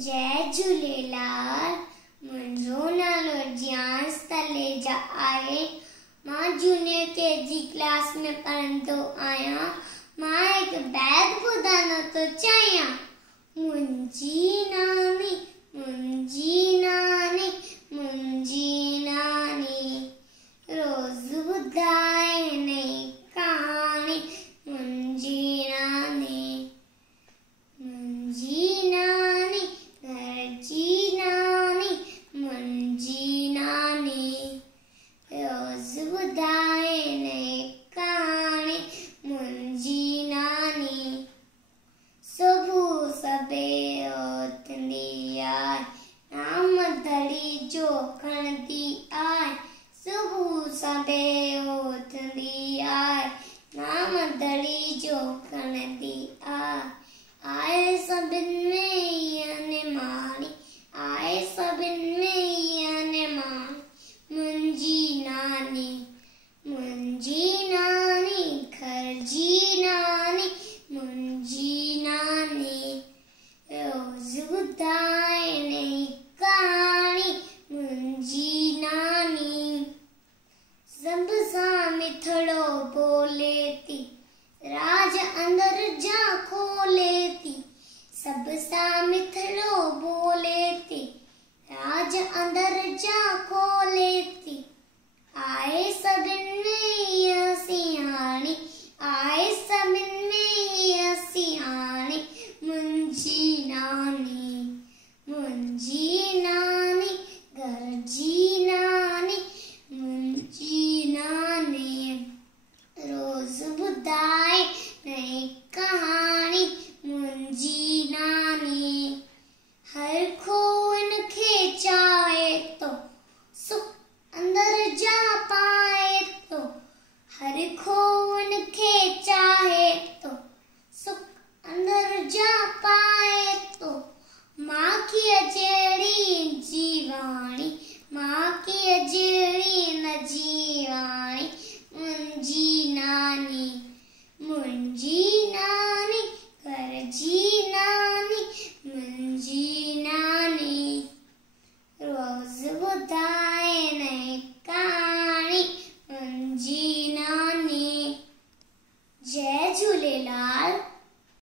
जय झूलेलाल। मुंहिंजो नालो जियांश तलेजा आहे। मां जूनियर केजी क्लास में पढ़ंदो आहियां। मां हिकु बैत ॿुधाइणो थो चाहियां। मुंहिंजी नानी मुंहिंजी नानी मुंहिंजी नानी रोज़ ॿुधाए नई कहाणी। मुंहिंजी नानी मुंहिंजी नानी घर जी नानी मुंहिंजी नानी रोज़ ॿुधाए नई कहाणी। मुंहिंजी नानी सुबुह सवेर उथंदी आहे, नाम धड़ी जो खणंदी आहे। सुबुह सवेर उथंदी आहे, नाम धड़ी जो खणंदी आहे सभिनि में ईअं निमाणी, आहे सभिनि में ईअं निमाणी। मुंहिंजी नानी मुंहिंजी नानी घर जी नानी मुंहिंजी नानी रोज़ ॿुधाए नई कहाणी। मुंहिंजी नानी सभ सां मिठड़ो बोले थी, राज अंदर जा खोले थी। सभ सां मिठड़ो बोले थी, राज अंदर जा